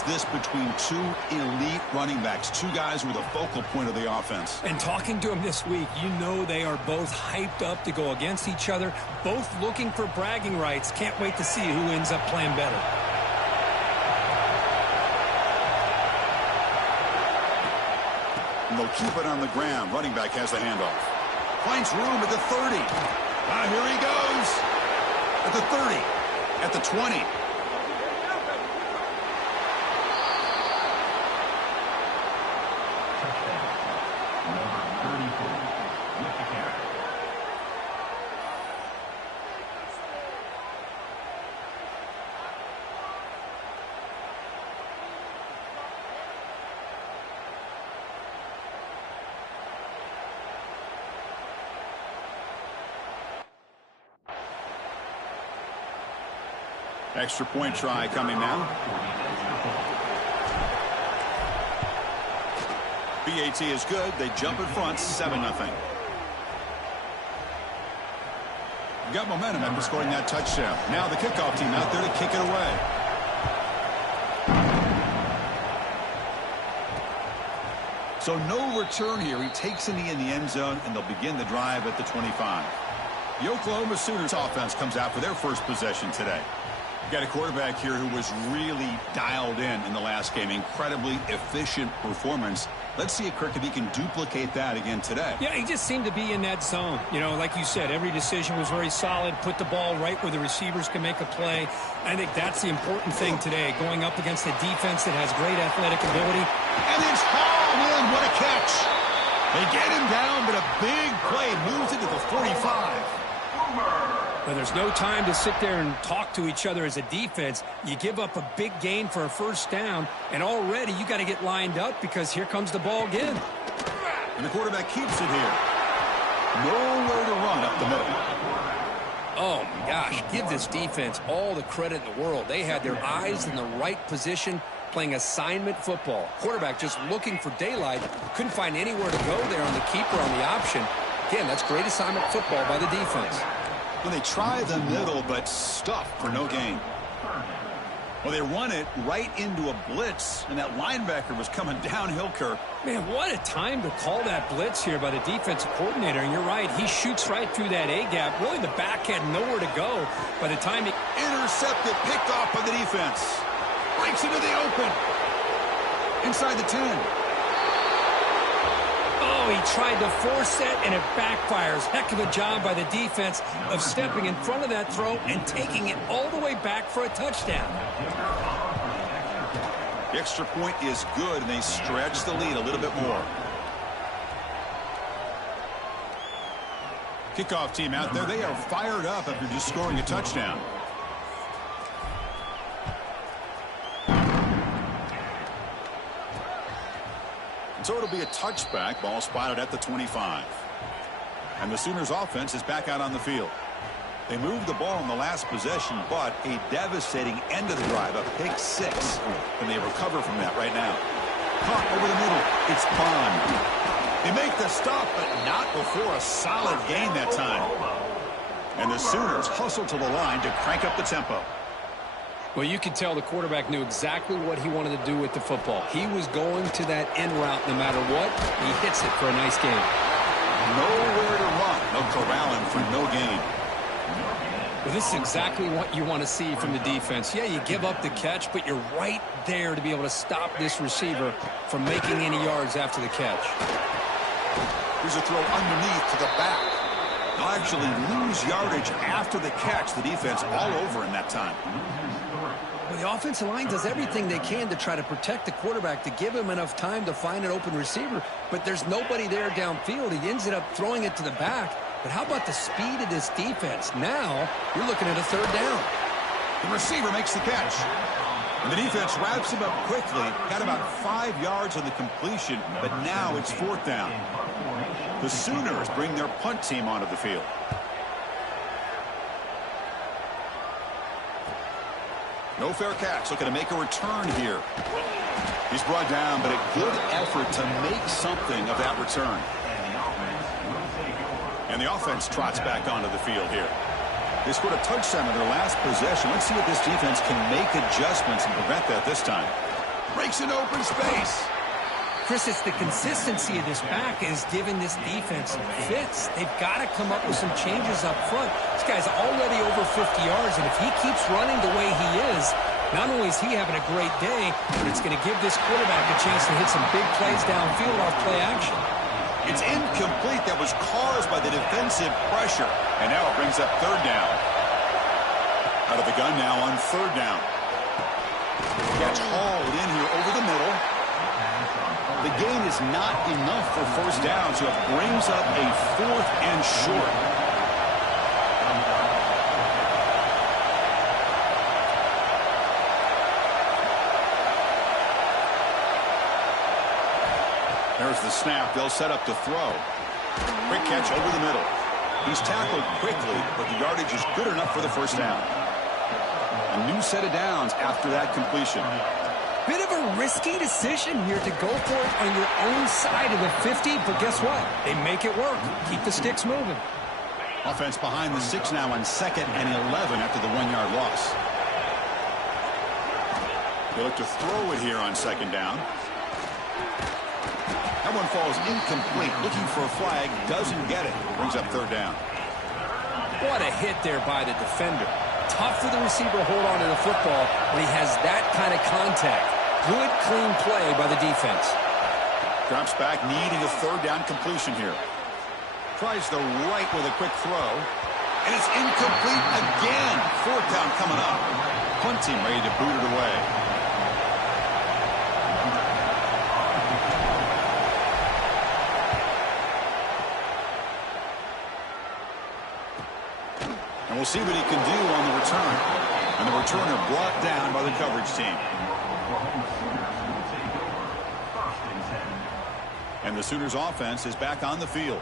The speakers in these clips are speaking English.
is this between two elite running backs, two guys who are the focal point of the offense. And talking to them this week, you know they are both hyped up to go against each other, both looking for bragging rights. Can't wait to see who ends up playing better. And they'll keep it on the ground. Running back has the handoff. Finds room at the 30. Here he goes. At the 30. At the 20. Extra point try coming now. BAT is good. They jump in front, 7-0. Got momentum after scoring that touchdown. Now the kickoff team out there to kick it away. So no return here. He takes a knee in the end zone, and they'll begin the drive at the 25. The Oklahoma Sooners offense comes out for their first possession today. Got a quarterback here who was really dialed in the last game. Incredibly efficient performance. Let's see if he can duplicate that again today. Yeah, he just seemed to be in that zone. You know, like you said, every decision was very solid. Put the ball right where the receivers can make a play. I think that's the important thing today, going up against a defense that has great athletic ability. And it's hauled in. What a catch. They get him down, but a big play moves into the 45. But there's no time to sit there and talk to each other as a defense. You give up a big gain for a first down, and already you got to get lined up because here comes the ball again. And the quarterback keeps it here. Nowhere to run up the middle. Oh, my gosh. Give this defense all the credit in the world. They had their eyes in the right position, playing assignment football. Quarterback just looking for daylight. Couldn't find anywhere to go there on the keeper on the option. Again, that's great assignment football by the defense. Well, they try the middle, but stuffed for no gain. Well, they run it right into a blitz, and that linebacker was coming downhill, Kirk. Man, what a time to call that blitz here by the defensive coordinator. And you're right, he shoots right through that A-gap. Really, the back had nowhere to go by the time he... Intercepted, picked off by the defense. Breaks into the open. Inside the 10. Oh, he tried to force it, and it backfires. Heck of a job by the defense of stepping in front of that throw and taking it all the way back for a touchdown. The extra point is good, and they stretch the lead a little bit more. Kickoff team out there. They are fired up after just scoring a touchdown. So it'll be a touchback. Ball spotted at the 25. And the Sooners offense is back out on the field. They moved the ball in the last possession, but a devastating end of the drive, a pick 6. And they recover from that right now. Caught over the middle. It's Bond. They make the stop, but not before a solid gain that time. And the Sooners hustle to the line to crank up the tempo. Well, you could tell the quarterback knew exactly what he wanted to do with the football. He was going to that end route no matter what. He hits it for a nice gain. Nowhere to run. No corralling for no gain. Well, this is exactly what you want to see from the defense. Yeah, you give up the catch, but you're right there to be able to stop this receiver from making any yards after the catch. Here's a throw underneath to the back. They'll actually lose yardage after the catch. The defense all over in that time. Well, the offensive line does everything they can to try to protect the quarterback, to give him enough time to find an open receiver, but there's nobody there downfield. He ends up throwing it to the back. But how about the speed of this defense? Now you're looking at a third down. The receiver makes the catch. And the defense wraps him up quickly. Got about 5 yards on the completion, but now it's 4th down. The Sooners bring their punt team onto the field. No fair catch. Looking to make a return here. He's brought down, but a good effort to make something of that return. And the offense trots back onto the field here. They scored a touchdown in their last possession. Let's see if this defense can make adjustments and prevent that this time. Breaks an open space. Chris, it's the consistency of this back is giving this defense fits. They've got to come up with some changes up front. This guy's already over 50 yards, and if he keeps running the way he is, not only is he having a great day, but it's going to give this quarterback a chance to hit some big plays downfield off play action. It's incomplete. That was caused by the defensive pressure. And now it brings up third down. Out of the gun now on third down. Gets hauled in here over the middle. The gain is not enough for first down, so it brings up a 4th and short. There's the snap. They'll set up to throw. Quick catch over the middle. He's tackled quickly, but the yardage is good enough for the first down. A new set of downs after that completion. Bit of a risky decision here to go for it on your own side of the 50, but guess what? They make it work. Keep the sticks moving. Offense behind the 6 now on 2nd and 11 after the 1-yard loss. They look to throw it here on 2nd down. That one falls incomplete. Looking for a flag. Doesn't get it. Brings up third down. What a hit there by the defender. Tough for the receiver to hold on to the football when he has that kind of contact. Good, clean play by the defense. Drops back, needing a third down completion here. Tries the right with a quick throw. And it's incomplete again. 4th down coming up. Punt team ready to boot it away. And we'll see what he can do on the return. And the returner brought down by the coverage team. And the Sooners offense is back on the field.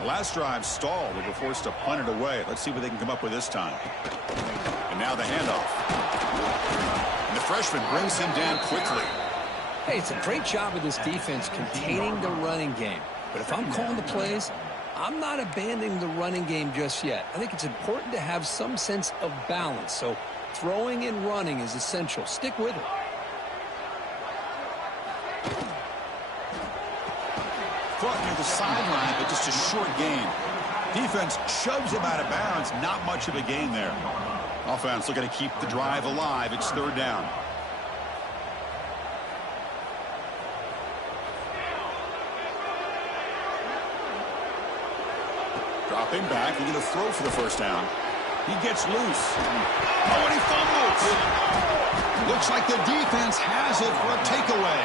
The last drive stalled. They were forced to punt it away. Let's see what they can come up with this time. And now the handoff. And the freshman brings him down quickly. Hey, it's a great job of this defense containing the running game. But if I'm calling the plays, I'm not abandoning the running game just yet. I think it's important to have some sense of balance. So throwing and running is essential. Stick with it. Caught near the sideline, but just a short gain. Defense shoves him out of bounds. Not much of a gain there. Offense looking to keep the drive alive. It's third down. Dropping back, looking to throw for the first down. He gets loose. Oh, and he fumbles. Looks like the defense has it for a takeaway.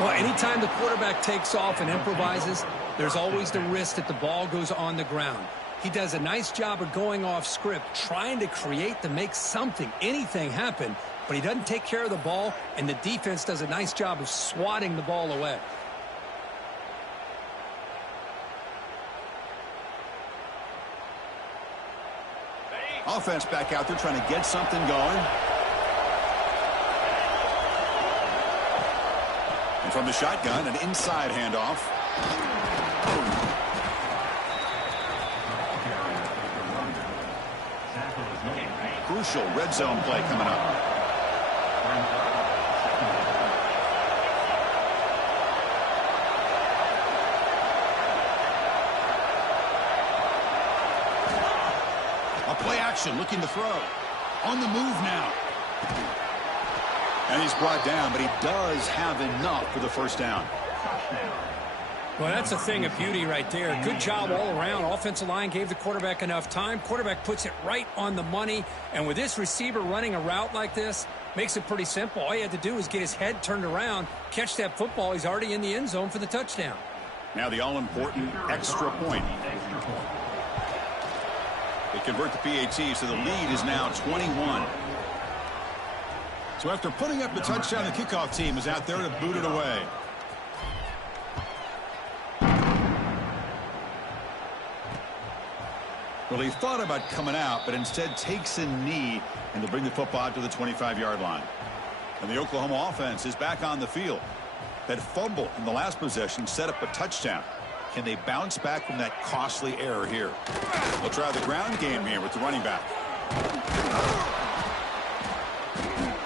Well, anytime the quarterback takes off and improvises, there's always the risk that the ball goes on the ground. He does a nice job of going off script, trying to create to make something, anything happen, but he doesn't take care of the ball, and the defense does a nice job of swatting the ball away. Offense back out there trying to get something going. And from the shotgun, an inside handoff. Crucial red zone play coming up. Play action, looking to throw. On the move now. And he's brought down, but he does have enough for the first down. Well, that's a thing of beauty right there. Good job all around. Offensive line gave the quarterback enough time. Quarterback puts it right on the money. And with this receiver running a route like this, makes it pretty simple. All he had to do was get his head turned around, catch that football. He's already in the end zone for the touchdown. Now the all-important extra point. They convert the PAT, so the lead is now 21. So after putting up the touchdown, the kickoff team is out there to boot it away. Well, he thought about coming out, but instead takes a knee and to bring the football out to the 25-yard line. And the Oklahoma offense is back on the field. That fumble in the last possession set up a touchdown. Can they bounce back from that costly error here? They'll try the ground game here with the running back.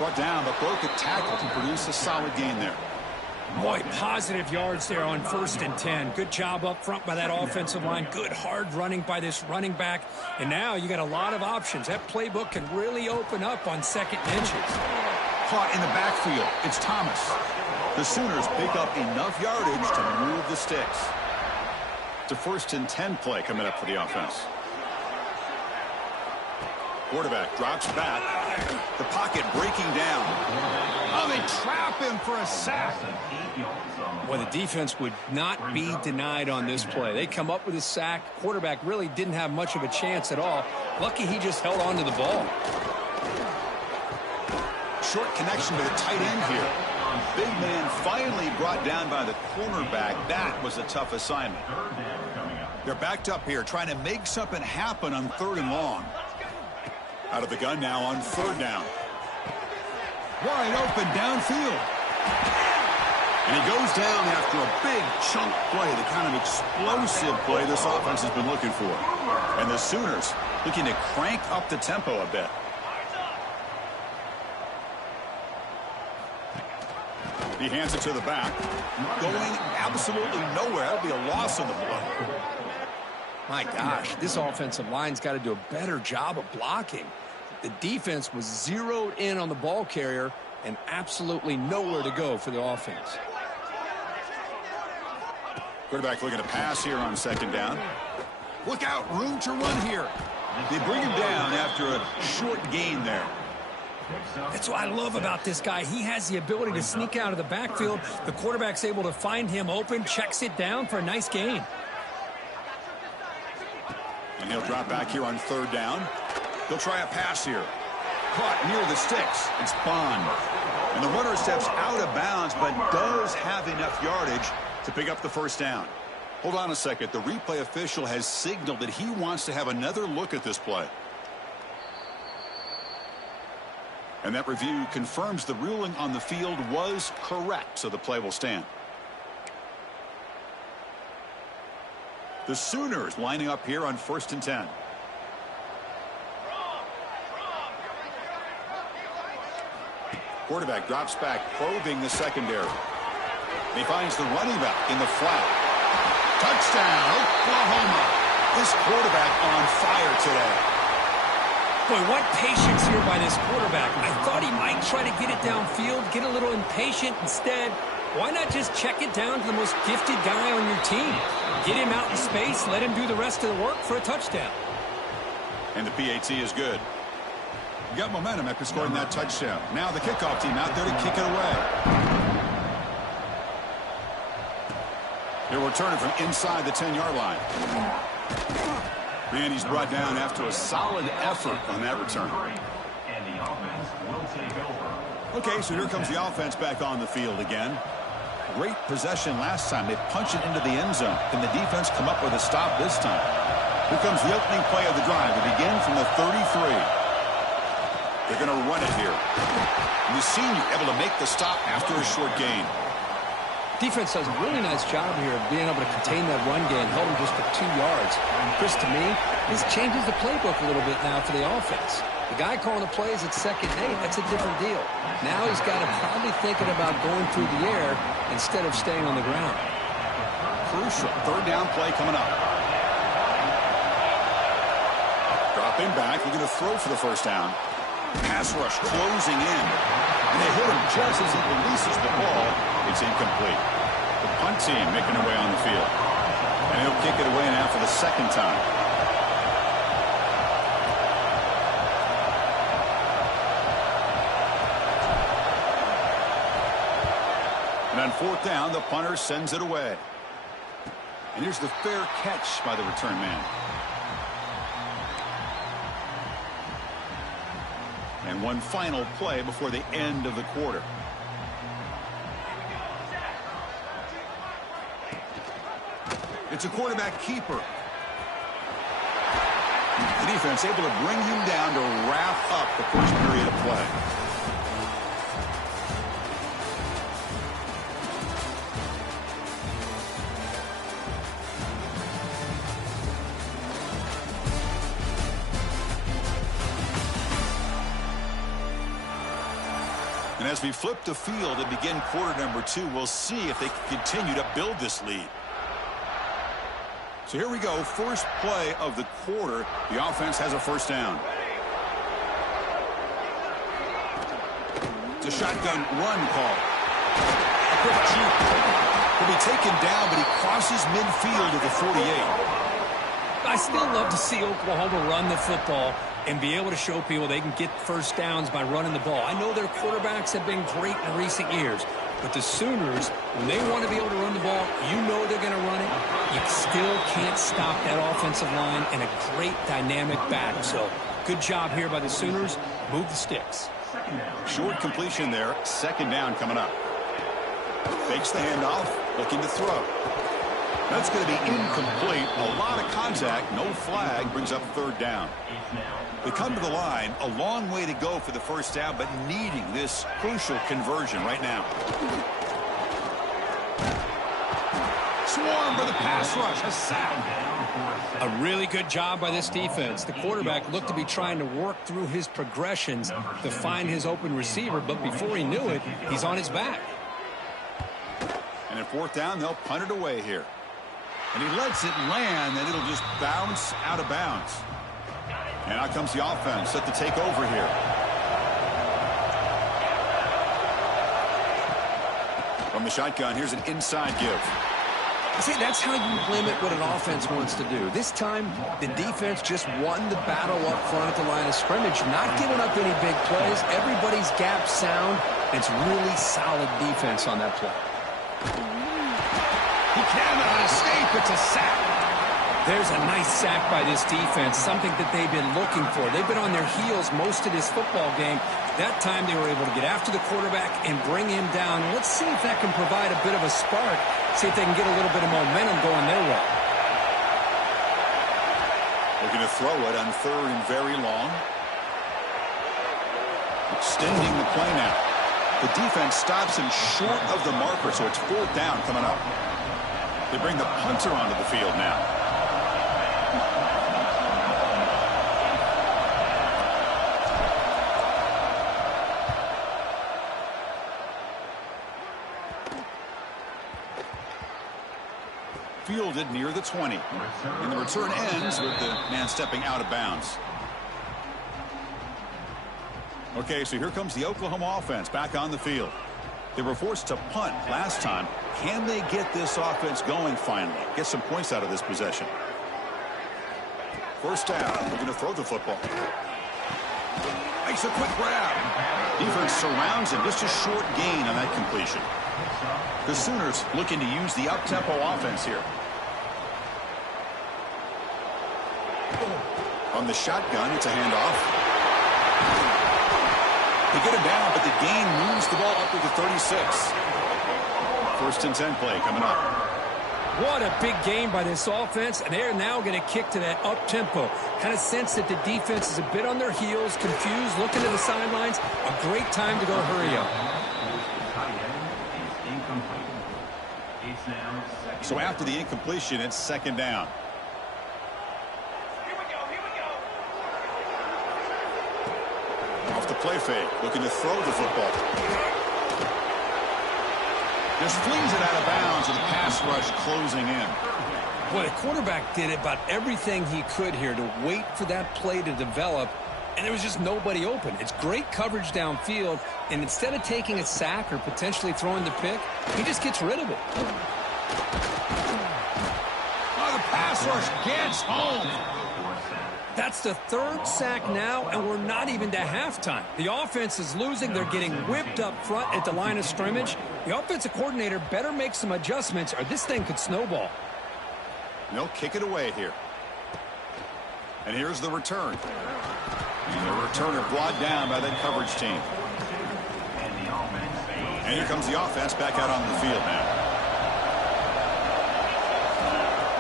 Brought down, but broke a tackle to produce a solid gain there. Boy, positive yards there on 1st and 10. Good job up front by that offensive line. Good hard running by this running back. And now you got a lot of options. That playbook can really open up on 2nd and inches. Caught in the backfield. It's Thomas. The Sooners pick up enough yardage to move the sticks. It's a 1st and 10 play coming up for the offense. Quarterback drops back. The pocket breaking down. Oh, they trap him for a sack. Well, the defense would not be denied on this play. They come up with a sack. Quarterback really didn't have much of a chance at all. Lucky he just held on to the ball. Short connection to the tight end here. Big man finally brought down by the cornerback. That was a tough assignment. They're backed up here trying to make something happen on 3rd and long. Out of the gun now on 3rd down. Wide open downfield. And he goes down after a big chunk play, the kind of explosive play this offense has been looking for. And the Sooners looking to crank up the tempo a bit. He hands it to the back. Going absolutely nowhere. That'll be a loss on the play. My gosh, this offensive line's got to do a better job of blocking. The defense was zeroed in on the ball carrier and absolutely nowhere to go for the offense. Quarterback looking to pass here on 2nd down. Look out, room to run here. They bring him down after a short gain there. That's what I love about this guy. He has the ability to sneak out of the backfield. The quarterback's able to find him open, checks it down for a nice gain. And he'll drop back here on 3rd down. He'll try a pass here. Caught near the sticks. It's Bond. And the runner steps out of bounds, but does have enough yardage to pick up the 1st down. Hold on a second. The replay official has signaled that he wants to have another look at this play. And that review confirms the ruling on the field was correct, so the play will stand. The Sooners lining up here on 1st and 10. Quarterback drops back, probing the secondary. He finds the running back in the flat. Touchdown, Oklahoma. This quarterback on fire today. Boy, what patience here by this quarterback. I thought he might try to get it downfield, get a little impatient. Instead, why not just check it down to the most gifted guy on your team? Get him out in space, let him do the rest of the work for a touchdown. And the PAT is good. Got momentum after scoring that touchdown. Now the kickoff team out there to kick it away. They're returning from inside the 10-yard line. And he's brought down after a solid effort on that return. Okay, so here comes the offense back on the field again. Great possession last time. They punch it into the end zone. Can the defense come up with a stop this time? Here comes the opening play of the drive. We begin from the 33. They're going to run it here. And the senior able to make the stop after a short gain. Defense does a really nice job here of being able to contain that run game, held him just for 2 yards. Chris, to me, this changes the playbook a little bit now for the offense. The guy calling the plays at 2nd and 8, that's a different deal. Now he's got to probably thinking about going through the air instead of staying on the ground. Crucial 3rd down play coming up. Dropping back, looking to throw for the 1st down. Pass rush closing in. And they hit him just as he releases the ball. It's incomplete. The punt team making their way on the field. And he'll kick it away now for the 2nd time. And on 4th down, the punter sends it away. And here's the fair catch by the return man. And one final play before the end of the quarter. It's a quarterback keeper. The defense able to bring him down to wrap up the first period of play. as we flip the field and begin quarter number 2, we'll see if they can continue to build this lead. So here we go, first play of the quarter. The offense has a first down. It's a shotgun run call. A quick juke. He'll be taken down, but he crosses midfield at the 48. I still love to see Oklahoma run the football and be able to show people they can get first downs by running the ball. I know their quarterbacks have been great in recent years, but the Sooners, when they want to be able to run the ball, you know they're going to run it. You still can't stop that offensive line and a great dynamic back. So good job here by the Sooners. Move the sticks. Short completion there. Second down coming up. Fakes the handoff, looking to throw. That's going to be incomplete. A lot of contact, no flag, brings up third down. They come to the line, a long way to go for the first down, but needing this crucial conversion right now. Swarm for the pass rush, a sack. A really good job by this defense. The quarterback looked to be trying to work through his progressions to find his open receiver, but before he knew it, he's on his back. And at fourth down, they'll punt it away here. And he lets it land, and it'll just bounce out of bounds. And out comes the offense set to take over here. From the shotgun, here's an inside give. See, that's how you limit what an offense wants to do. This time, the defense just won the battle up front at the line of scrimmage, not giving up any big plays. Everybody's gap sound. It's really solid defense on that play. He cannot escape. It's a sack. There's a nice sack by this defense, something that they've been looking for. They've been on their heels most of this football game. That time they were able to get after the quarterback and bring him down. Let's see if that can provide a bit of a spark, see if they can get a little bit of momentum going their way. Looking to throw it on third and very long. Extending the play now. The defense stops him short of the marker, so it's fourth down coming up. They bring the punter onto the field now. Fielded near the 20. And the return ends with the man stepping out of bounds. Okay, so here comes the Oklahoma offense back on the field. They were forced to punt last time. Can they get this offense going finally? Get some points out of this possession. First down. We're going to throw the football. Makes a quick grab. Defense surrounds him. Just a short gain on that completion. The Sooners looking to use the up-tempo offense here. On the shotgun, it's a handoff. They get him down, but the gain moves the ball up to the 36. First and 10 play coming up. What a big game by this offense, and they're now going to kick to that up-tempo. Kind of sense that the defense is a bit on their heels, confused, looking to the sidelines. A great time to go hurry up. So after the incompletion, it's second down. Off the play fake, looking to throw the football. Just flings it out of bounds with a pass rush closing in. Boy, the quarterback did about everything he could here to wait for that play to develop, and there was just nobody open. It's great coverage downfield, and instead of taking a sack or potentially throwing the pick, he just gets rid of it. Oh, the pass rush gets home. That's the third sack now, and we're not even to halftime. The offense is losing. They're getting whipped up front at the line of scrimmage. The offensive coordinator better make some adjustments, or this thing could snowball. They'll kick it away here. And here's the return. And the returner brought down by that coverage team. And here comes the offense back out on the field now.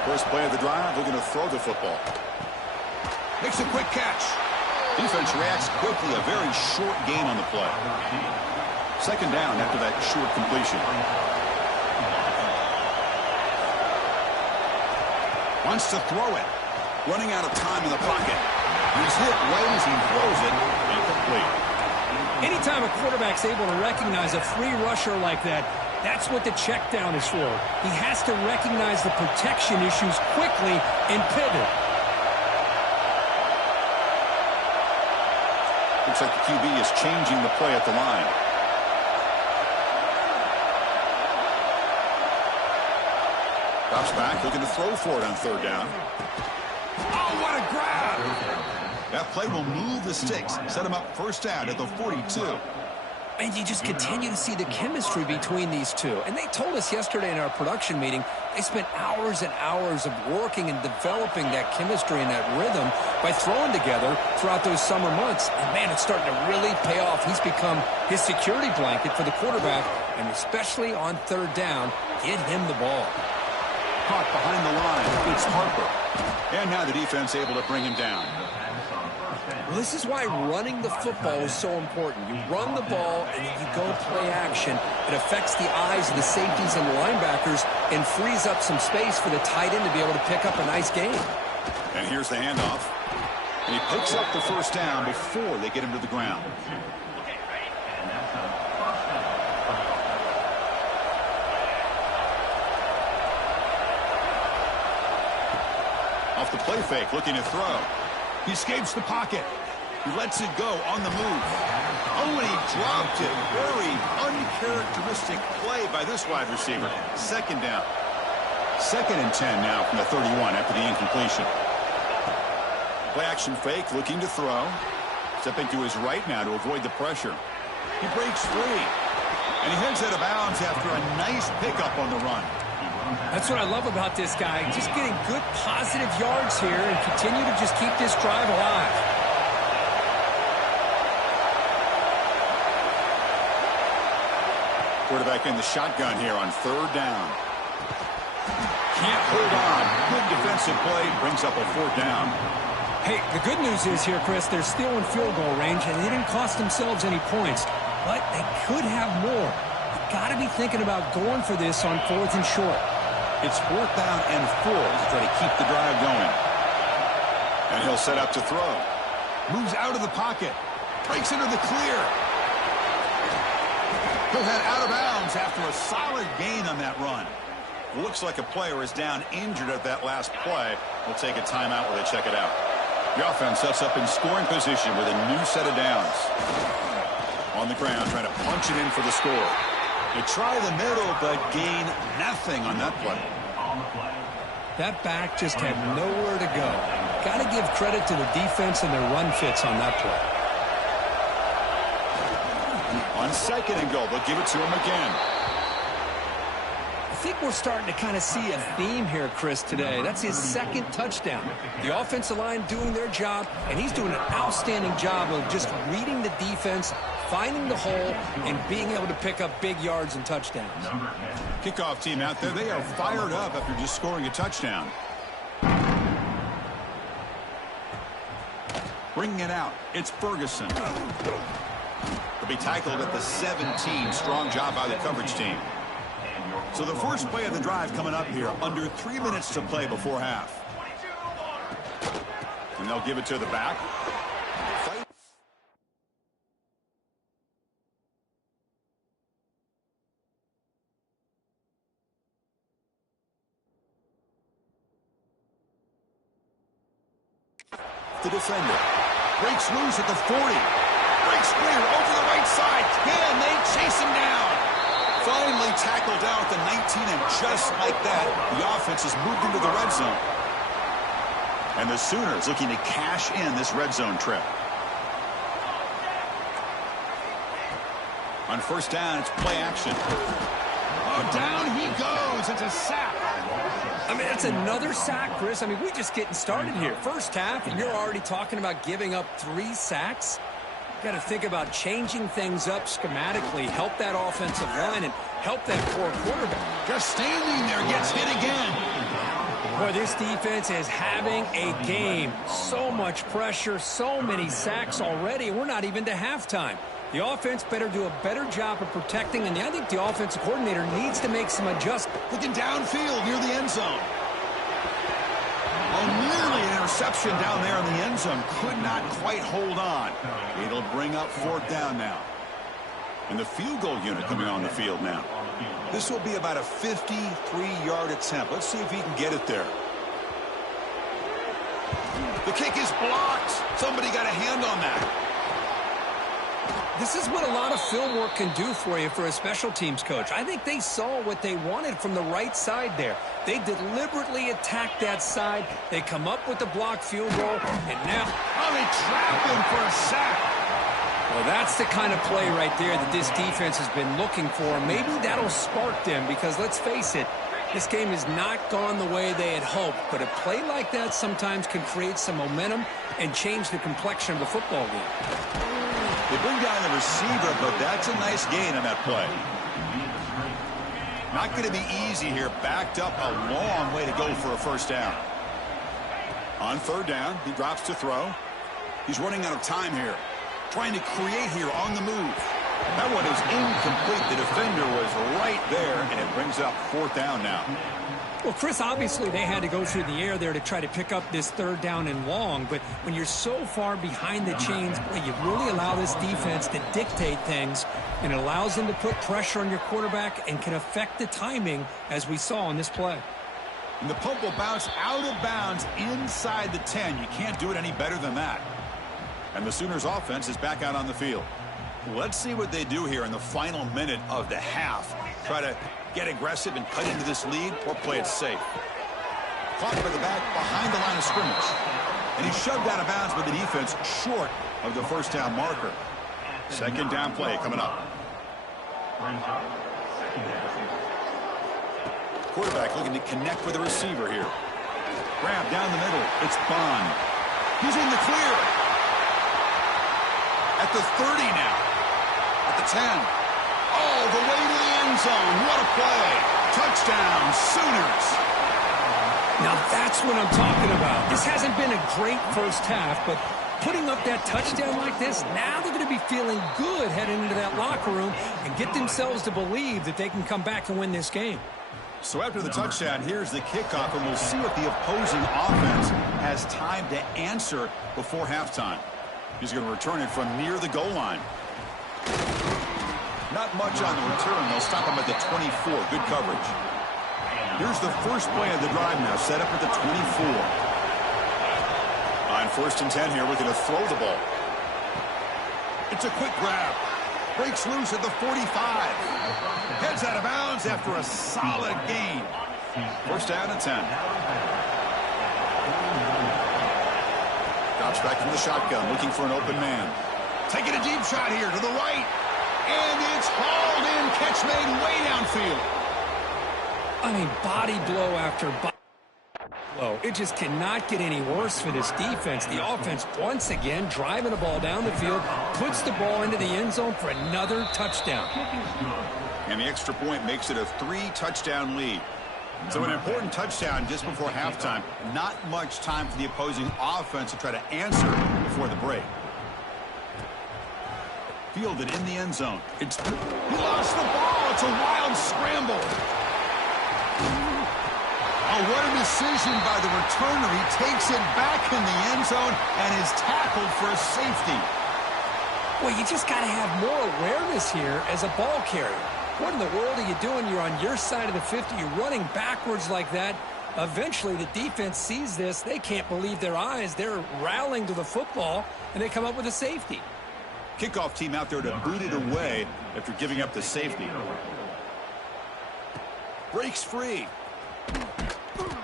First play of the drive, they're going to throw the football. Makes a quick catch. Defense reacts quickly. A very short gain on the play. Second down after that short completion. Wants to throw it. Running out of time in the pocket. He's hit right as he throws it. Incomplete. Anytime a quarterback's able to recognize a free rusher like that, that's what the check down is for. He has to recognize the protection issues quickly and pivot. Looks like the QB is changing the play at the line. Drops back, looking to throw for it on third down. Oh, what a grab! That play will move the sticks, set him up first down at the 42. And you just continue to see the chemistry between these two. And they told us yesterday in our production meeting, they spent hours and hours of working and developing that chemistry and that rhythm by throwing together throughout those summer months. And, man, it's starting to really pay off. He's become his security blanket for the quarterback, and especially on third down, get him the ball. Caught behind the line. It's Harper. And now the defense able to bring him down. Well, this is why running the football is so important. You run the ball and then you go play action. It affects the eyes of the safeties and the linebackers and frees up some space for the tight end to be able to pick up a nice gain. And here's the handoff. And he picks up the first down before they get him to the ground. Off the play fake, looking to throw. He escapes the pocket. He lets it go on the move. Oh, and he dropped it. Very uncharacteristic play by this wide receiver. Second down. 2nd and 10 now from the 31 after the incompletion. Play action fake, looking to throw. Stepping to his right now to avoid the pressure. He breaks free. And he heads out of bounds after a nice pickup on the run. That's what I love about this guy. Just getting good positive yards here and continue to just keep this drive alive. Quarterback in the shotgun here on third down. Can't hold on. Good defensive play. Brings up a fourth down. Hey, the good news is here, Chris, they're still in field goal range, and they didn't cost themselves any points. But they could have more. You've got to be thinking about going for this on 4th and short. It's 4th down and 4 to try to keep the drive going. And he'll set up to throw. Moves out of the pocket. Breaks into the clear. He'll head out of bounds after a solid gain on that run. Looks like a player is down injured at that last play. We'll take a timeout while they check it out. The offense sets up in scoring position with a new set of downs. On the ground, trying to punch it in for the score. They try the middle, but gain nothing on that play. That back just had nowhere to go. Got to give credit to the defense and their run fits on that play. On 2nd and goal, they'll give it to him again. I think we're starting to kind of see a theme here, Chris, today. That's his 2nd touchdown. The offensive line doing their job, and he's doing an outstanding job of just reading the defense, finding the hole, and being able to pick up big yards and touchdowns. Kickoff team out there, they are fired up after just scoring a touchdown. Bringing it out, it's Ferguson. He'll be tackled at the 17. Strong job by the coverage team. So the first play of the drive coming up here. Under 3 minutes to play before half. And they'll give it to the back. The defender breaks loose at the 40. Breaks clear over the right side. Can they chase him down? Finally tackled down at the 19, and just like that, the offense has moved into the red zone. And the Sooners looking to cash in this red zone trip. On first down, it's play action. Oh, down he goes. It's a sack. I mean, that's another sack, Chris. I mean, we're just getting started here. First half, and you're already talking about giving up 3 sacks. Got to think about changing things up schematically, help that offensive line, and help that poor quarterback. Just standing there, gets hit again. Boy, this defense is having a game. So much pressure, so many sacks already. We're not even to halftime. The offense better do a better job of protecting, and I think the offensive coordinator needs to make some adjustments. Looking downfield near the end zone. Oh, nearly an interception down there in the end zone. Could not quite hold on. It'll bring up 4th down now. And the field goal unit coming on the field now. This will be about a 53-yard attempt. Let's see if he can get it there. The kick is blocked. Somebody got a hand on that. This is what a lot of film work can do for you for a special teams coach. I think they saw what they wanted from the right side there. They deliberately attacked that side. They come up with the blocked field goal, and now... Oh, they trap him for a sack. Well, that's the kind of play right there that this defense has been looking for. Maybe that'll spark them because, let's face it, this game has not gone the way they had hoped. But a play like that sometimes can create some momentum and change the complexion of the football game. They bring down the receiver, but that's a nice gain on that play. Not going to be easy here. Backed up a long way to go for a first down. On third down, he drops to throw. He's running out of time here. Trying to create here on the move. That one is incomplete. The defender was right there, and it brings up fourth down now. Well, Chris, obviously they had to go through the air there to try to pick up this third down and long, but when you're so far behind the chains, boy, you really allow this defense to dictate things, and it allows them to put pressure on your quarterback and can affect the timing, as we saw on this play. And the punt will bounce out of bounds inside the 10. You can't do it any better than that. And the Sooners offense is back out on the field. Let's see what they do here in the final minute of the half. Try to get aggressive and cut into this lead or play it safe. Clock at the back behind the line of scrimmage. And he's shoved out of bounds by the defense short of the first down marker. Second down play coming up. Quarterback looking to connect with the receiver here. Grab down the middle. It's Bond. He's in the clear. At the 30 now. At the 10. Oh, the way to the end zone. What a play. Touchdown, Sooners. Now that's what I'm talking about. This hasn't been a great first half, but putting up that touchdown like this, now they're going to be feeling good heading into that locker room and get themselves to believe that they can come back and win this game. So after the touchdown, here's the kickoff, and we'll see what the opposing offense has time to answer before halftime. He's going to return it from near the goal line. Not much on the return. They'll stop him at the 24. Good coverage. Here's the first play of the drive now, set up at the 24. On first and 10 here, we're going to throw the ball. It's a quick grab. Breaks loose at the 45. Heads out of bounds after a solid gain. First down and 10. Drops back from the shotgun, looking for an open man. Taking a deep shot here to the right. And it's hauled in. Catch made way downfield. I mean, body blow after body blow. It just cannot get any worse for this defense. The offense, once again, driving the ball down the field, puts the ball into the end zone for another touchdown. And the extra point makes it a 3-touchdown lead. So an important touchdown just before halftime. Not much time for the opposing offense to try to answer before the break. Fielded in the end zone. He lost the ball. It's a wild scramble. Oh, what a decision by the returner. He takes it back in the end zone and is tackled for a safety. Well, you just got to have more awareness here as a ball carrier. What in the world are you doing? You're on your side of the 50. You're running backwards like that. Eventually, the defense sees this. They can't believe their eyes. They're rallying to the football, and they come up with a safety. Kickoff team out there to boot it away after giving up the safety. Breaks free.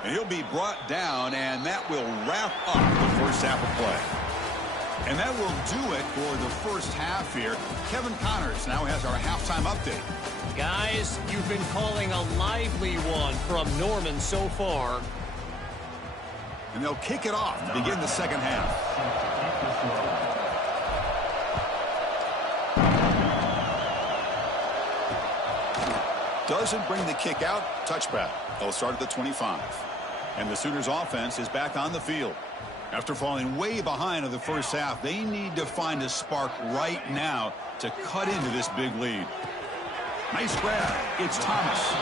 And he'll be brought down, and that will wrap up the first half of play. And that will do it for the first half here. Kevin Connors now has our halftime update. Guys, you've been calling a lively one from Norman so far. And they'll kick it off to begin the second half. Doesn't bring the kick out. Touchback. They'll start at the 25. And the Sooners offense is back on the field. After falling way behind in the first half, they need to find a spark right now to cut into this big lead. Nice grab. It's Thomas.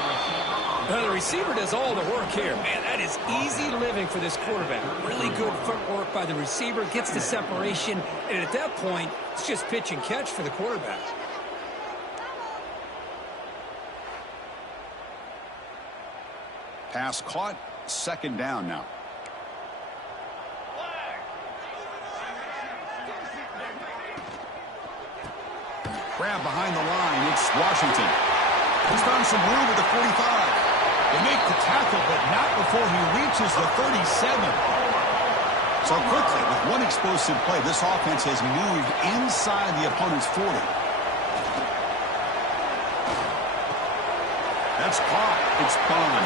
Now, the receiver does all the work here. Man, that is easy living for this quarterback. Really good footwork by the receiver. Gets the separation. And at that point, it's just pitch and catch for the quarterback. Pass caught. Second down now. Grab behind the line. It's Washington. He's found some room at the 45. They make the tackle, but not before he reaches the 37. So quickly, with one explosive play, this offense has moved inside the opponent's 40. That's caught. It's Bond.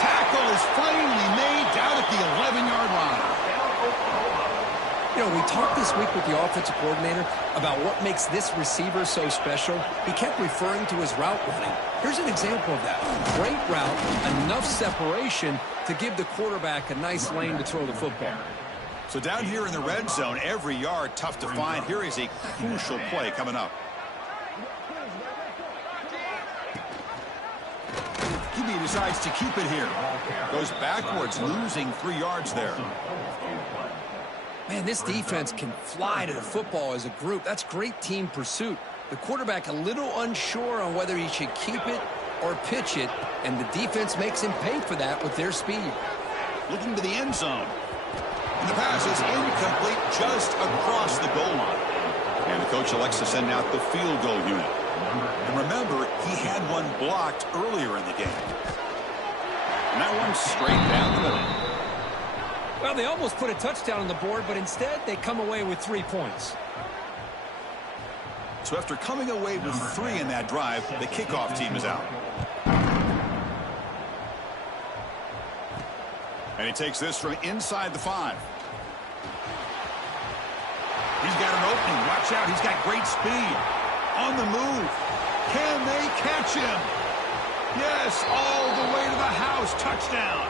Tackle is finally made down at the 11-yard line. You know, we talked this week with the offensive coordinator about what makes this receiver so special. He kept referring to his route running. Here's an example of that. Great route, enough separation to give the quarterback a nice lane to throw the football. So down here in the red zone, every yard tough to find. Here is a crucial play coming up. QB decides to keep it here. Goes backwards, losing 3 yards there. Man, this defense can fly to the football as a group. That's great team pursuit. The quarterback a little unsure on whether he should keep it or pitch it, and the defense makes him pay for that with their speed. Looking to the end zone. And the pass is incomplete just across the goal line. And the coach elects to send out the field goal unit. And remember, he had one blocked earlier in the game. And that one's straight down the middle. Well, they almost put a touchdown on the board, but instead they come away with 3 points. So after coming away with 3 in that drive, the kickoff team is out. And he takes this from inside the 5. He's got an opening. Watch out. He's got great speed. On the move. Can they catch him? Yes, all the way to the house. Touchdown.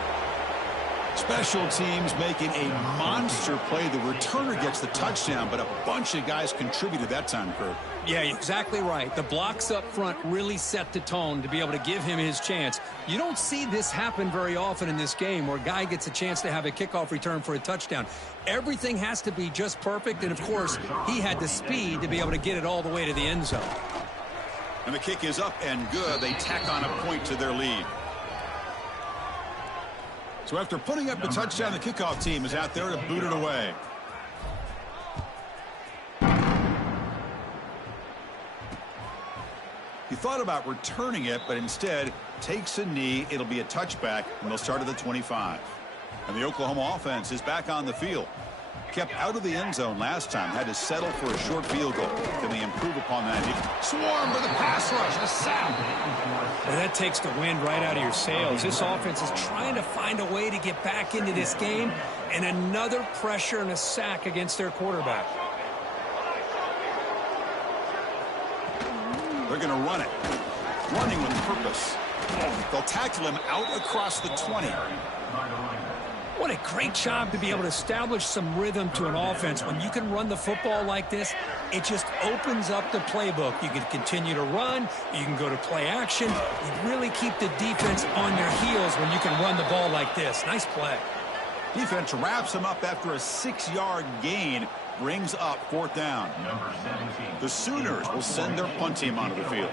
Special teams making a monster play. The returner gets the touchdown, but a bunch of guys contributed that time, Kurt. Yeah, you're exactly right. The blocks up front really set the tone to be able to give him his chance. You don't see this happen very often in this game where a guy gets a chance to have a kickoff return for a touchdown. Everything has to be just perfect, and of course, he had the speed to be able to get it all the way to the end zone. And the kick is up and good. They tack on a point to their lead. So after putting up a touchdown, the kickoff team is out there to boot it away. He thought about returning it, but instead takes a knee. It'll be a touchback, and they'll start at the 25. And the Oklahoma offense is back on the field. Kept out of the end zone last time. Had to settle for a short field goal. Can they improve upon that? Swarm with a pass rush. A sack. Well, that takes the wind right out of your sails. This offense is trying to find a way to get back into this game, and another pressure and a sack against their quarterback. They're going to run it. Running with purpose. They'll tackle him out across the 20. What a great job to be able to establish some rhythm to an offense. When you can run the football like this, it just opens up the playbook. You can continue to run. You can go to play action. You really keep the defense on their heels when you can run the ball like this. Nice play. Defense wraps him up after a 6-yard gain. Brings up 4th down. The Sooners will send their punt team onto the field.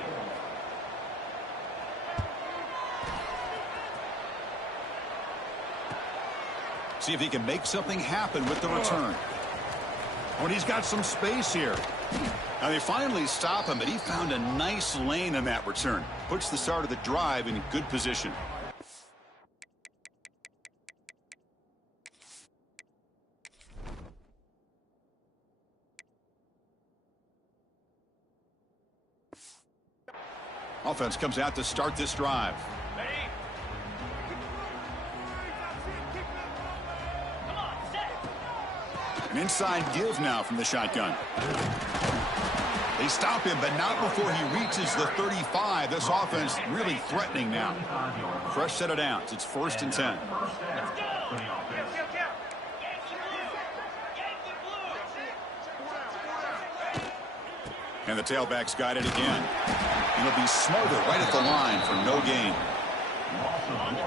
See if he can make something happen with the return. When he's got some space here. Now they finally stop him, but he found a nice lane in that return. Puts the start of the drive in good position. Offense comes out to start this drive. An inside give now from the shotgun. They stop him, but not before he reaches the 35. This offense really threatening now. Fresh set of downs. It's 1st and 10. And the tailback's got it again. And he'll be smarter right at the line for no gain.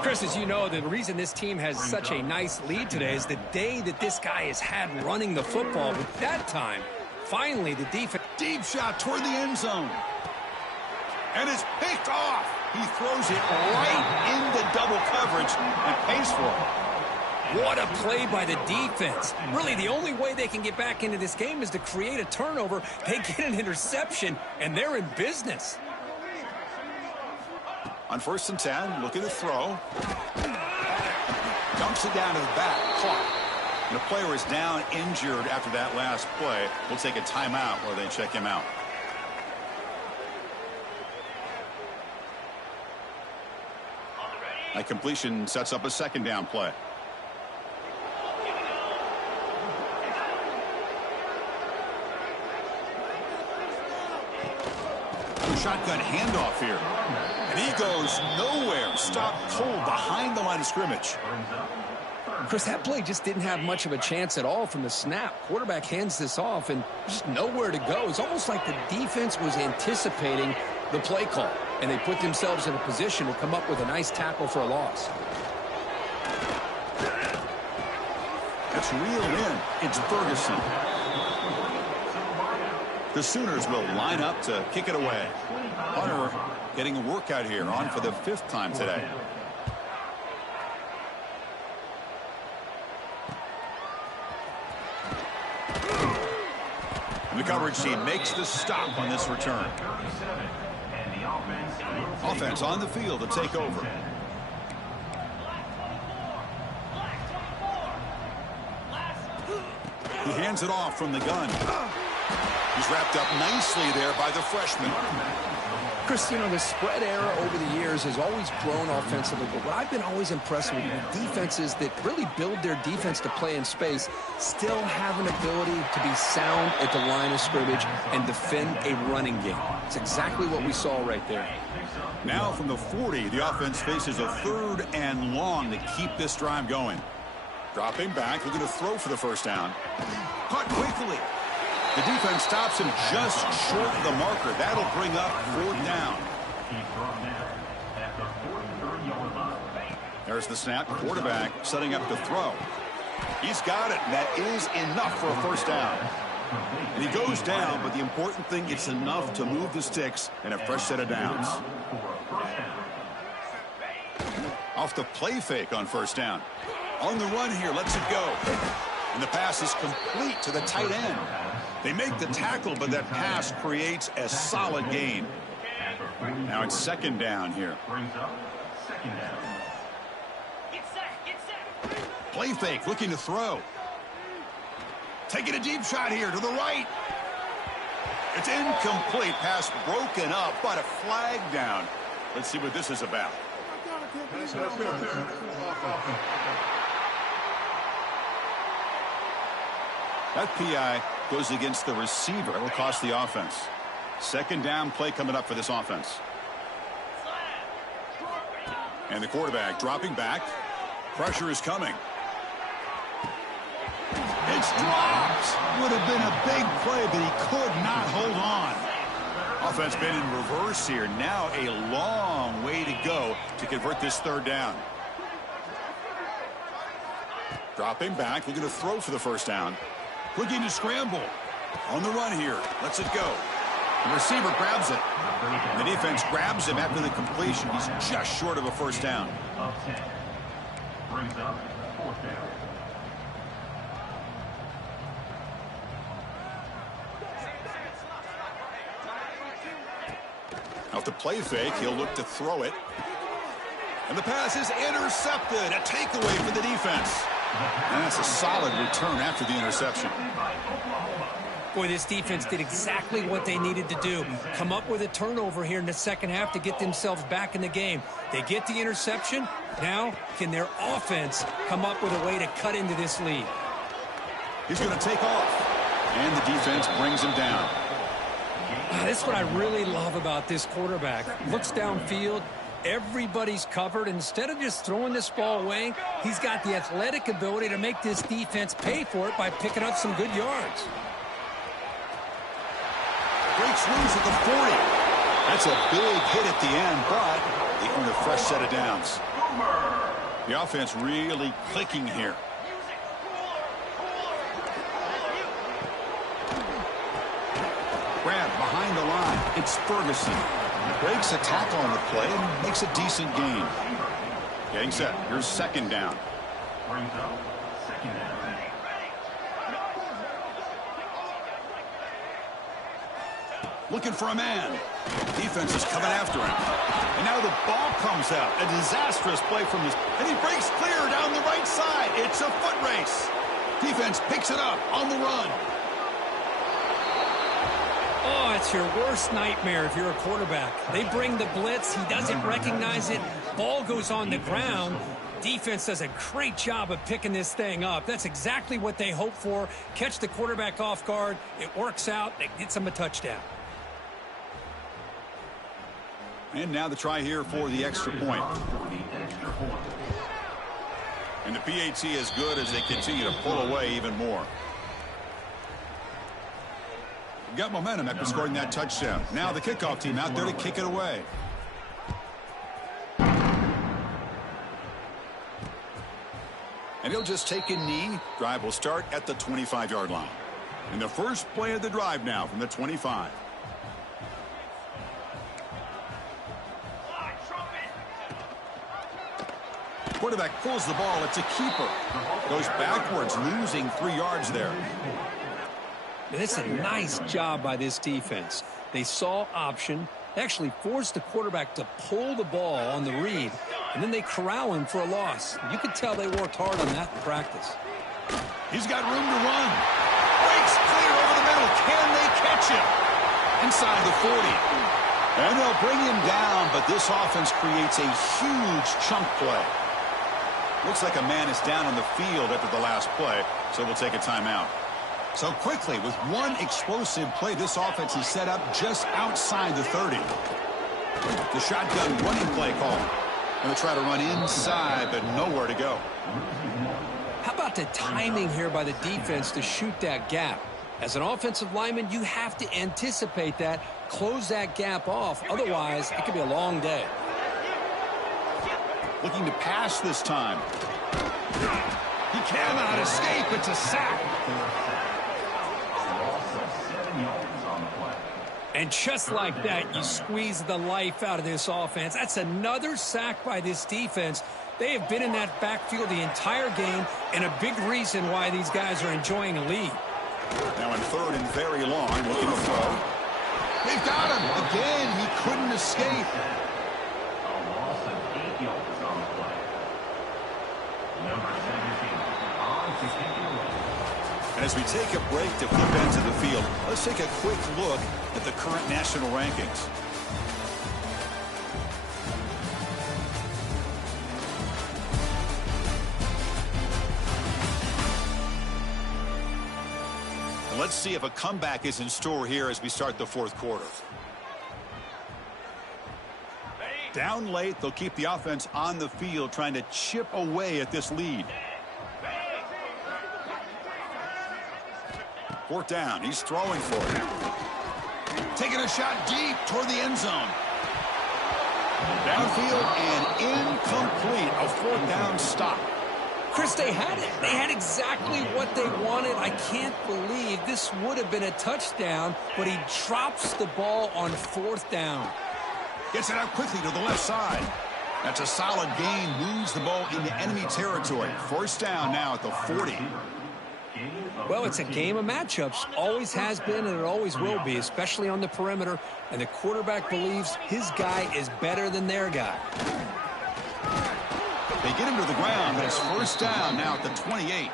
Chris, as you know, the reason this team has such a nice lead today is the day that this guy has had running the football. But that time, finally, the defense. Deep shot toward the end zone. And it's picked off. He throws it right into double coverage and pays for it. What a play by the defense. Really, the only way they can get back into this game is to create a turnover. They get an interception, and they're in business. On 1st and 10, looking to throw. Dumps it down to the back. Caught. And the player is down injured after that last play. We'll take a timeout while they check him out. That completion sets up a 2nd down play. Shotgun handoff here. And he goes nowhere. Stopped cold behind the line of scrimmage. Chris, that play just didn't have much of a chance at all from the snap. Quarterback hands this off and just nowhere to go. It's almost like the defense was anticipating the play call, and they put themselves in a position to come up with a nice tackle for a loss. That's reeled in. It's Ferguson. The Sooners will line up to kick it away. Hunter getting a workout here, on for the 5th time today. And the coverage team makes the stop on this return. Offense on the field to take over. He hands it off from the gun. He's wrapped up nicely there by the freshman. Chris, you know, the spread era over the years has always grown offensively, but what I've been always impressed with defenses that really build their defense to play in space still have an ability to be sound at the line of scrimmage and defend a running game. It's exactly what we saw right there. Now from the 40, the offense faces a 3rd and long to keep this drive going. Dropping back, looking to throw for the 1st down. Caught quickly. The defense stops him just short of the marker. That'll bring up 4th down. There's the snap. Quarterback setting up to throw. He's got it, and that is enough for a 1st down. And he goes down, but the important thing, it's enough to move the sticks and a fresh set of downs. Off the play fake on 1st down. On the run here, lets it go. And the pass is complete to the tight end. They make the tackle, but that pass creates a solid gain. Now it's 2nd down here. Play fake, looking to throw. Taking a deep shot here to the right. It's incomplete. Pass broken up, but a flag down. Let's see what this is about. That PI goes against the receiver. It'll cost the offense. 2nd down play coming up for this offense. And the quarterback dropping back. Pressure is coming. It's dropped. Would have been a big play, but he could not hold on. Offense been in reverse here. Now a long way to go to convert this 3rd down. Dropping back, looking to throw for the 1st down. Looking to scramble. On the run here. Lets it go. The receiver grabs it. The defense grabs him after the completion. He's just short of a 1st down. Brings up 4th down. Off the play fake, he'll look to throw it. And the pass is intercepted. A takeaway for the defense. And that's a solid return after the interception. Boy, this defense did exactly what they needed to do. Come up with a turnover here in the 2nd half to get themselves back in the game. They get the interception. Now, can their offense come up with a way to cut into this lead? He's going to take off. And the defense brings him down. This is what I really love about this quarterback. Looks downfield. Everybody's covered. Instead of just throwing this ball away, he's got the athletic ability to make this defense pay for it by picking up some good yards. Breaks loose at the 40. That's a big hit at the end, but they earn a fresh set of downs. The offense really clicking here. Grab behind the line. It's Ferguson. Breaks a tackle on the play and makes a decent gain. Getting set. Here's second down. Looking for a man. Defense is coming after him. And now the ball comes out. A disastrous play from this. And he breaks clear down the right side. It's a foot race. Defense picks it up on the run. Oh, it's your worst nightmare if you're a quarterback. They bring the blitz. He doesn't recognize it. Ball goes on the ground. Defense does a great job of picking this thing up. That's exactly what they hope for. Catch the quarterback off guard. It works out. It gets him a touchdown. And now the try here for the extra point. And the PAT is good as they continue to pull away even more. Got momentum after scoring that touchdown. Now the kickoff team out there to kick it away. And he'll just take a knee. Drive will start at the 25-yard line. And the first play of the drive now from the 25. Quarterback pulls the ball. It's a keeper. Goes backwards, losing 3 yards there. It's a nice job by this defense. They saw option. They actually forced the quarterback to pull the ball on the read, and then they corral him for a loss. You could tell they worked hard on that in practice. He's got room to run. Breaks clear over the middle. Can they catch him? Inside the 40. And they'll bring him down, but this offense creates a huge chunk play. Looks like a man is down on the field after the last play, so we'll take a timeout. So quickly, with one explosive play, this offense is set up just outside the 30. The shotgun running play call. Going to try to run inside, but nowhere to go. How about the timing here by the defense to shoot that gap? As an offensive lineman, you have to anticipate that, close that gap off. Otherwise, it could be a long day. Looking to pass this time. He cannot escape. It's a sack. And just like that, you squeeze the life out of this offense. That's another sack by this defense. They have been in that backfield the entire game, and a big reason why these guys are enjoying a lead. Now in third and very long, looking to throw. They've got him. Again, he couldn't escape. And as we take a break to flip into the field, let's take a quick look at the current national rankings. And let's see if a comeback is in store here as we start the fourth quarter. Down late, they'll keep the offense on the field trying to chip away at this lead. Fourth down. He's throwing for it. Taking a shot deep toward the end zone. Downfield and incomplete. A fourth down stop. Chris, they had it. They had exactly what they wanted. I can't believe this would have been a touchdown, but he drops the ball on fourth down. Gets it out quickly to the left side. That's a solid gain. Moves the ball into enemy territory. First down now at the 40. Well, it's a game of matchups. Always has been and it always will be, especially on the perimeter. And the quarterback believes his guy is better than their guy. They get him to the ground, but it's first down now at the 28.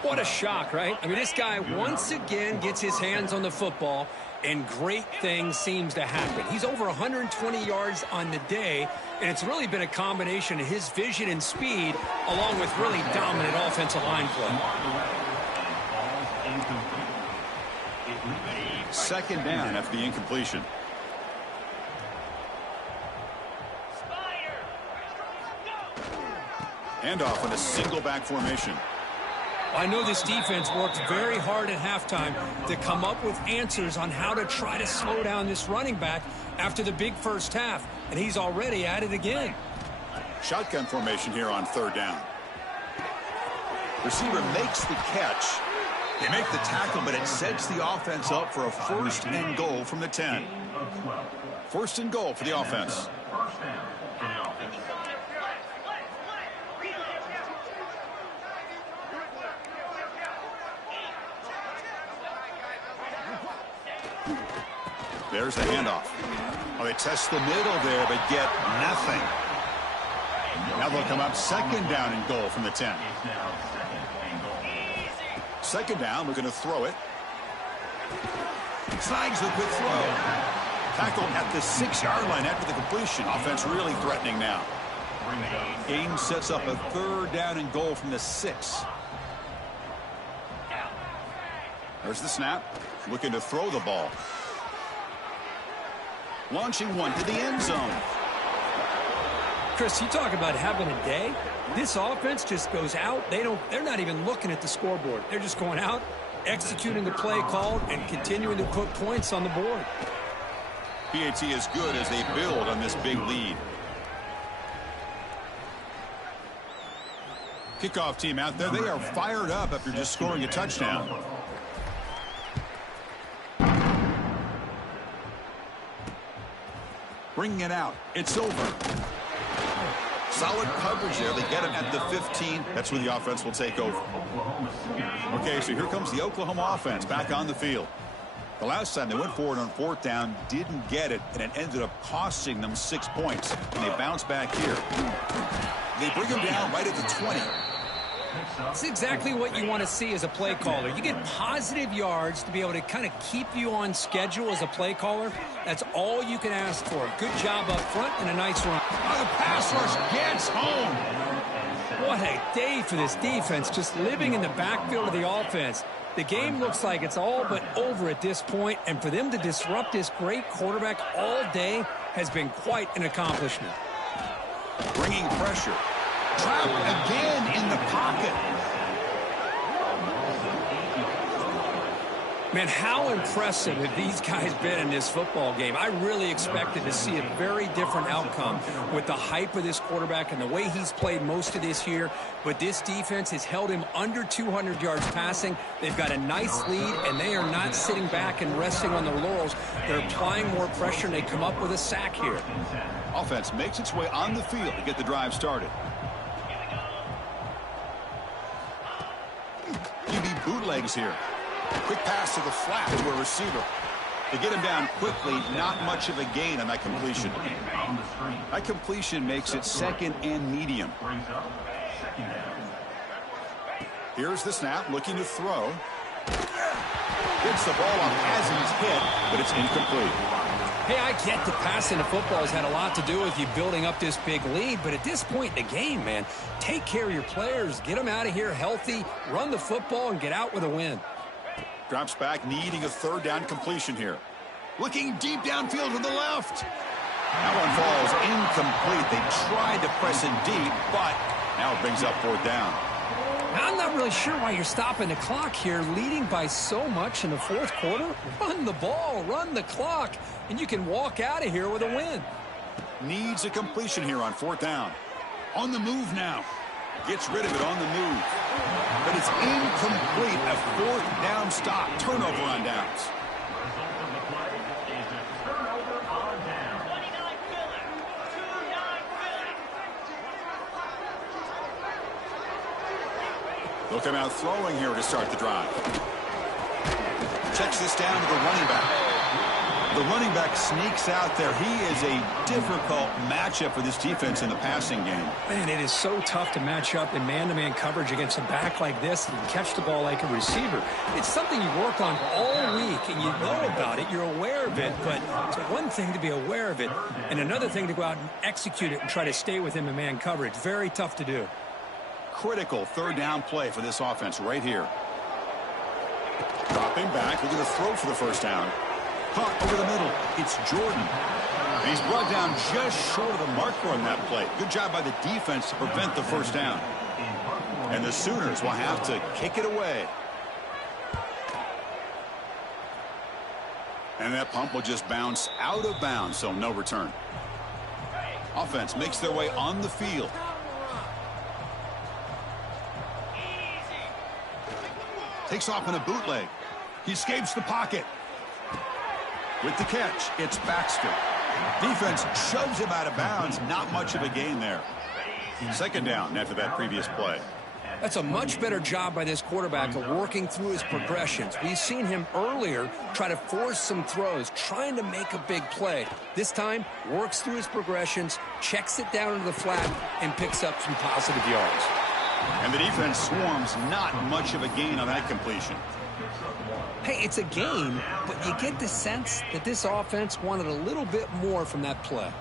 What a shock, right? I mean, this guy once again gets his hands on the football, and great things seems to happen. He's over 120 yards on the day, and it's really been a combination of his vision and speed along with really dominant offensive line play. Second down after the incompletion. Handoff in a single back formation. I know this defense worked very hard at halftime to come up with answers on how to try to slow down this running back after the big first half, and he's already at it again. Shotgun formation here on third down. Receiver makes the catch. They make the tackle, but it sets the offense up for a first and goal from the 10. First and goal for the offense. There's the handoff. Oh, they test the middle there, but get nothing. Now they'll come up second down and goal from the 10. Second down, we're going to throw it. Snags the quick throw. Tackle at the 6-yard line after the completion. Offense really threatening now. Game sets up a third down and goal from the 6. There's the snap. Looking to throw the ball. Launching one to the end zone. Chris, you talk about having a day. This offense just goes out. They're not even looking at the scoreboard. They're just going out, executing the play called, and continuing to put points on the board. PAT is good as they build on this big lead. Kickoff team out there. They are fired up after just scoring a touchdown. Bringing it out. It's over. Solid coverage there. They get it at the 15. That's where the offense will take over. Okay, so here comes the Oklahoma offense back on the field. The last time they went forward on fourth down, didn't get it, and it ended up costing them 6 points. And they bounce back here. They bring them down right at the 20. It's exactly what you want to see as a play caller. You get positive yards to be able to kind of keep you on schedule as a play caller. That's all you can ask for. Good job up front and a nice run. Oh, the pass rush gets home. What a day for this defense, just living in the backfield of the offense. The game looks like it's all but over at this point, and for them to disrupt this great quarterback all day has been quite an accomplishment. Bringing pressure. Trapped again in the pocket. Man, how impressive have these guys been in this football game? I really expected to see a very different outcome with the hype of this quarterback and the way he's played most of this year. But this defense has held him under 200 yards passing. They've got a nice lead, and they are not sitting back and resting on their laurels. They're applying more pressure, and they come up with a sack here. Offense makes its way on the field to get the drive started. QB bootlegs here. Quick pass to the flat to a receiver. They get him down quickly. Not much of a gain on that completion. That completion makes it second and medium. Here's the snap, looking to throw. Gets the ball off as he's hit, but it's incomplete. Hey, I get the passing of football has had a lot to do with you building up this big lead, but at this point in the game, man, take care of your players, get them out of here healthy, run the football, and get out with a win. Drops back, needing a third down completion here. Looking deep downfield to the left. That one falls incomplete. They tried to press it deep, but now it brings up fourth down. I'm not really sure why you're stopping the clock here, leading by so much in the fourth quarter. Run the ball, run the clock, and you can walk out of here with a win. Needs a completion here on fourth down. On the move now. Gets rid of it on the move. But it's incomplete. A fourth down stop. Turnover on downs. They'll come out throwing here to start the drive. Checks this down to the running back. The running back sneaks out there. He is a difficult matchup for this defense in the passing game. Man, it is so tough to match up in man-to-man coverage against a back like this and catch the ball like a receiver. It's something you work on all week, and you know about it. You're aware of it, but it's one thing to be aware of it, and another thing to go out and execute it and try to stay with him in man coverage. Very tough to do. Critical third down play for this offense right here. Dropping back, looking to throw for the first down. Caught over the middle. It's Jordan. And he's brought down just short of the marker on that play. Good job by the defense to prevent the first down. And the Sooners will have to kick it away. And that pump will just bounce out of bounds, so no return. Offense makes their way on the field. Takes off in a bootleg. He escapes the pocket. With the catch, it's Baxter. Defense shoves him out of bounds. Not much of a gain there. Second down after that previous play. That's a much better job by this quarterback of working through his progressions. We've seen him earlier try to force some throws, trying to make a big play. This time, works through his progressions, checks it down into the flat, and picks up some positive yards. And the defense swarms. Not much of a gain on that completion. Hey, it's a gain, but you get the sense that this offense wanted a little bit more from that play.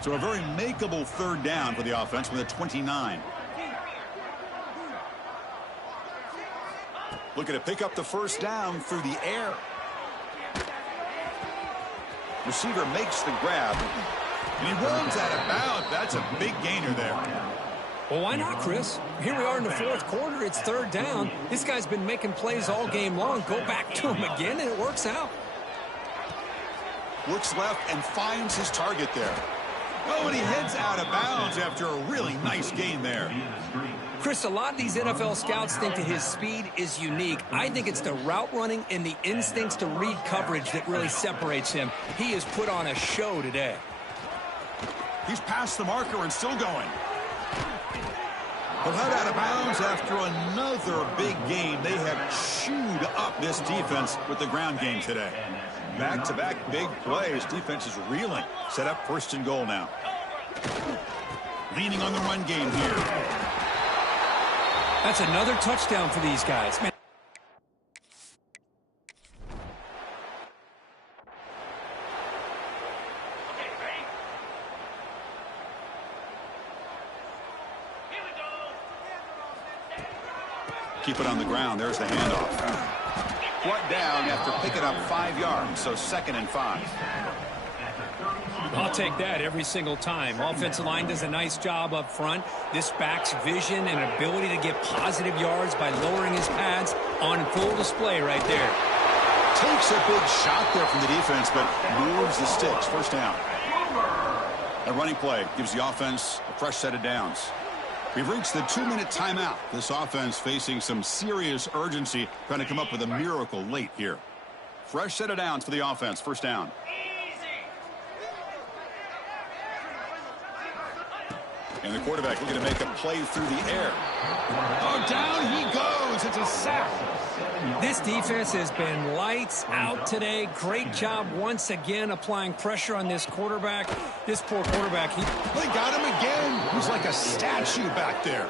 So a very makeable third down for the offense with a 29. Looking to pick up the first down through the air. Receiver makes the grab. And he runs out of bounds. That's a big gainer there. Well, why not, Chris? Here we are in the fourth quarter. It's third down. This guy's been making plays all game long. Go back to him again, and it works out. Looks left and finds his target there. Oh, and he heads out of bounds after a really nice gain there. Chris, a lot of these NFL scouts think that his speed is unique. I think it's the route running and the instincts to read coverage that really separates him. He has put on a show today. He's past the marker and still going. He'll head out of bounds after another big game. They have chewed up this defense with the ground game today. Back-to-back big plays. Defense is reeling. Set up first and goal now. Leaning on the run game here. That's another touchdown for these guys. Man. Keep it on the ground. There's the handoff. Brought down after picking up 5 yards, so 2nd and 5. I'll take that every single time. Offensive line does a nice job up front. This back's vision and ability to get positive yards by lowering his pads on full display right there. Takes a big shot there from the defense, but moves the sticks. First down. A running play gives the offense a fresh set of downs. We've reached the 2-minute timeout. This offense facing some serious urgency, trying to come up with a miracle late here. Fresh set of downs for the offense. First down. And the quarterback looking to make a play through the air. Oh, down he goes. It's a sack. This defense has been lights out today. Great job once again applying pressure on this quarterback. This poor quarterback. They got him again. He's like a statue back there.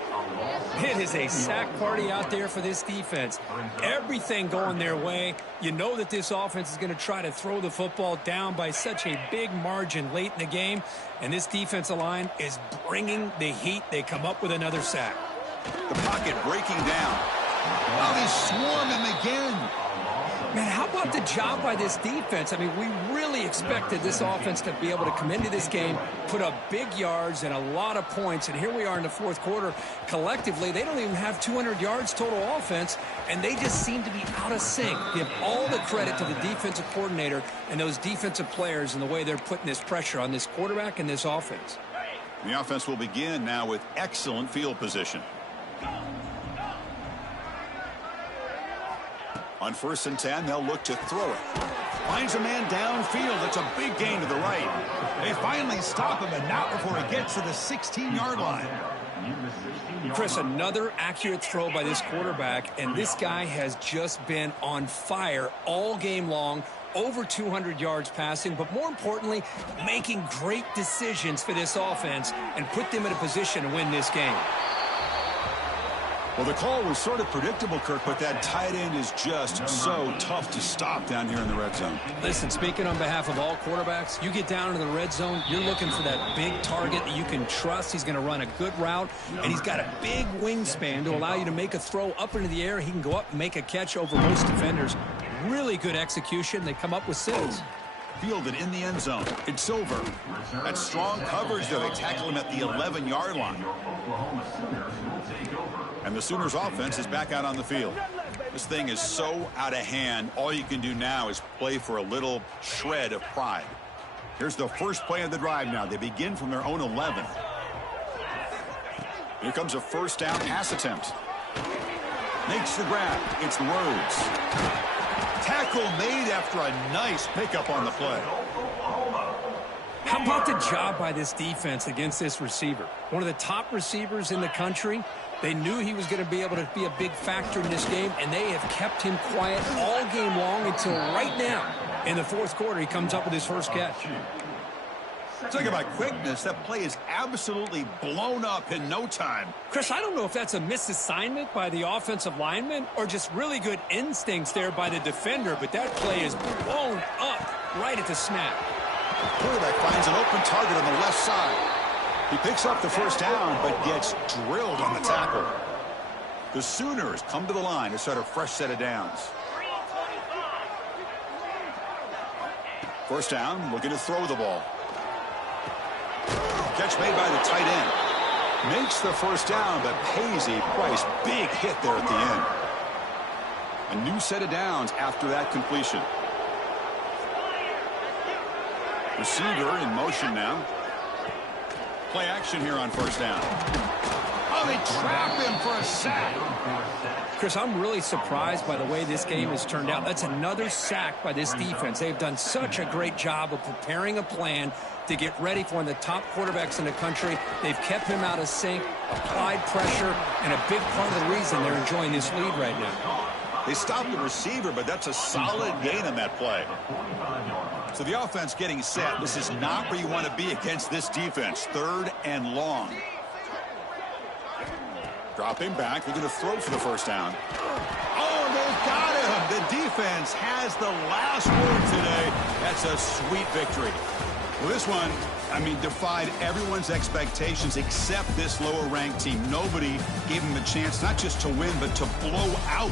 It is a sack party out there for this defense. Everything going their way. You know that this offense is going to try to throw the football down by such a big margin late in the game. And this defensive line is bringing the heat. They come up with another sack. The pocket breaking down. Oh, they swarm him again. Man, how about the job by this defense? I mean, we really expected this offense to be able to come into this game, put up big yards and a lot of points, and here we are in the fourth quarter. Collectively, they don't even have 200 yards total offense, and they just seem to be out of sync. Give all the credit to the defensive coordinator and those defensive players and the way they're putting this pressure on this quarterback and this offense. The offense will begin now with excellent field position. On 1st and 10, they'll look to throw it. Finds a man downfield. It's a big gain to the right. They finally stop him, and not before he gets to the 16-yard line. Chris, another accurate throw by this quarterback, and this guy has just been on fire all game long. Over 200 yards passing, but more importantly, making great decisions for this offense and put them in a position to win this game. Well, the call was sort of predictable, Kirk, but that tight end is just so tough to stop down here in the red zone. Listen, speaking on behalf of all quarterbacks, you get down into the red zone, you're looking for that big target that you can trust. He's going to run a good route, and he's got a big wingspan to allow you to make a throw up into the air. He can go up and make a catch over most defenders. Really good execution. They come up with six. Fielded in the end zone. It's over. That's strong coverage, though. They tackle him at the 11-yard line. And the Sooners offense is back out on the field. This thing is so out of hand. All you can do now is play for a little shred of pride. Here's the first play of the drive now. They begin from their own 11. Here comes a first down pass attempt. Makes the grab. It's Rhodes. Tackle made after a nice pickup on the play. How about the job by this defense against this receiver? One of the top receivers in the country. They knew he was going to be able to be a big factor in this game, and they have kept him quiet all game long until right now. In the fourth quarter, he comes up with his first catch. Talk about quickness. That play is absolutely blown up in no time. Chris, I don't know if that's a misassignment by the offensive lineman or just really good instincts there by the defender, but that play is blown up right at the snap. Quarterback finds an open target on the left side. He picks up the first down, but gets drilled on the tackle. The Sooners come to the line to start a fresh set of downs. First down, looking to throw the ball. Catch made by the tight end. Makes the first down, but pays a price. Big hit there at the end. A new set of downs after that completion. Receiver in motion now. Play action here on first down. Oh, they trap him for a sack. Chris, I'm really surprised by the way this game has turned out. That's another sack by this defense. They've done such a great job of preparing a plan to get ready for one of the top quarterbacks in the country. They've kept him out of sync, applied pressure, and a big part of the reason they're enjoying this lead right now. They stopped the receiver, but that's a solid gain on that play. So the offense getting set. This is not where you want to be against this defense. Third and long. Dropping back, looking to throw for the first down. Oh, they got him. The defense has the last word today. That's a sweet victory. Well, this one, I mean, defied everyone's expectations except this lower-ranked team. Nobody gave them a chance not just to win, but to blow out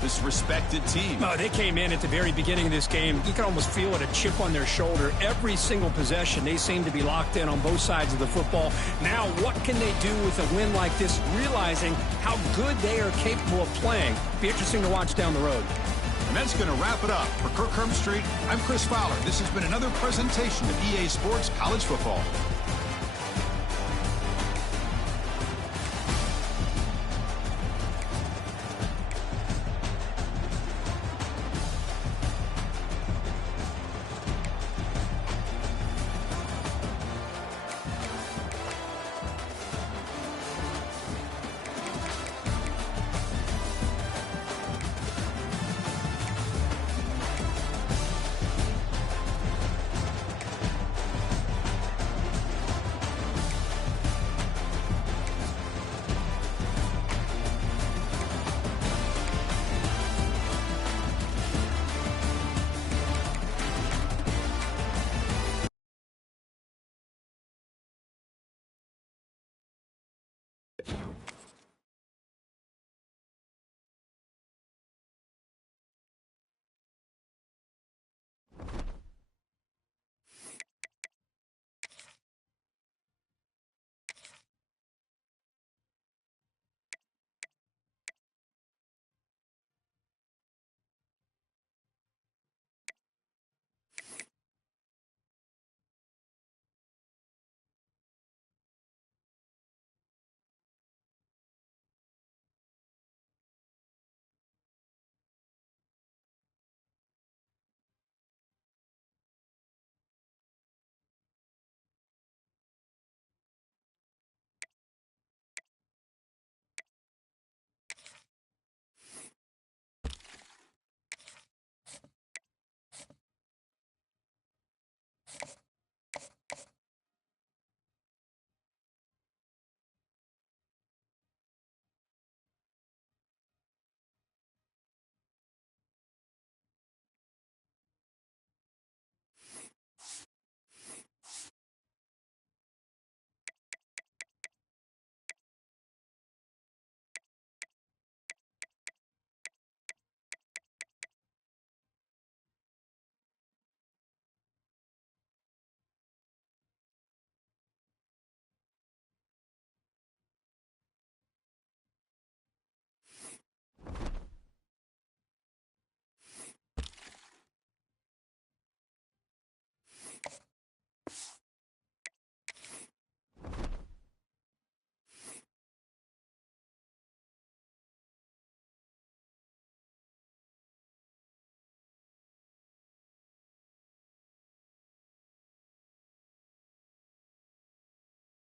this respected team. Oh, they came in at the very beginning of this game. You can almost feel it, a chip on their shoulder. Every single possession, they seem to be locked in on both sides of the football. Now, what can they do with a win like this, realizing how good they are capable of playing? Be interesting to watch down the road. And that's going to wrap it up. For Kirk Street, I'm Chris Fowler. This has been another presentation of EA Sports College Football.